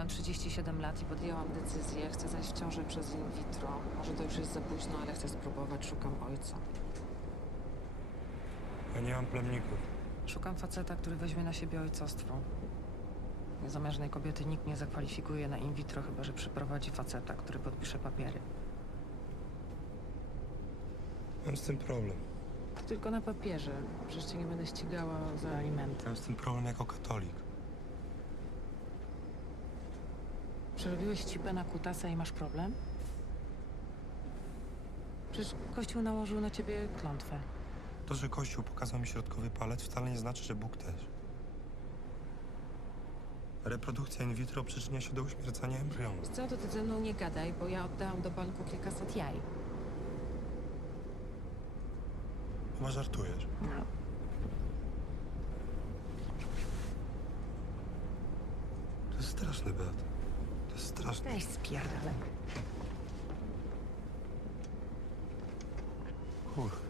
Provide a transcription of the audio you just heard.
Mam 37 lat i podjęłam decyzję. Chcę zajść w ciążę przez in vitro. Może to już jest za późno, ale chcę spróbować. Szukam ojca. Ja nie mam plemników. Szukam faceta, który weźmie na siebie ojcostwo. Niezamężnej kobiety nikt nie zakwalifikuje na in vitro, chyba że przyprowadzi faceta, który podpisze papiery. Mam z tym problem. To tylko na papierze. Przecież cię nie będę ścigała za alimenty. Mam z tym problem jako katolik. Przerobiłeś cipę na kutasa i masz problem? Przecież Kościół nałożył na ciebie klątwę. To, że Kościół pokazał mi środkowy palec, wcale nie znaczy, że Bóg też. Reprodukcja in vitro przyczynia się do uśmiercania embrionu. Co, to ty ze mną nie gadaj, bo ja oddałam do banku kilkaset jaj. Chyba żartujesz. No. To jest straszny, Beat. Straszne. Weź spierdalaj. Uch.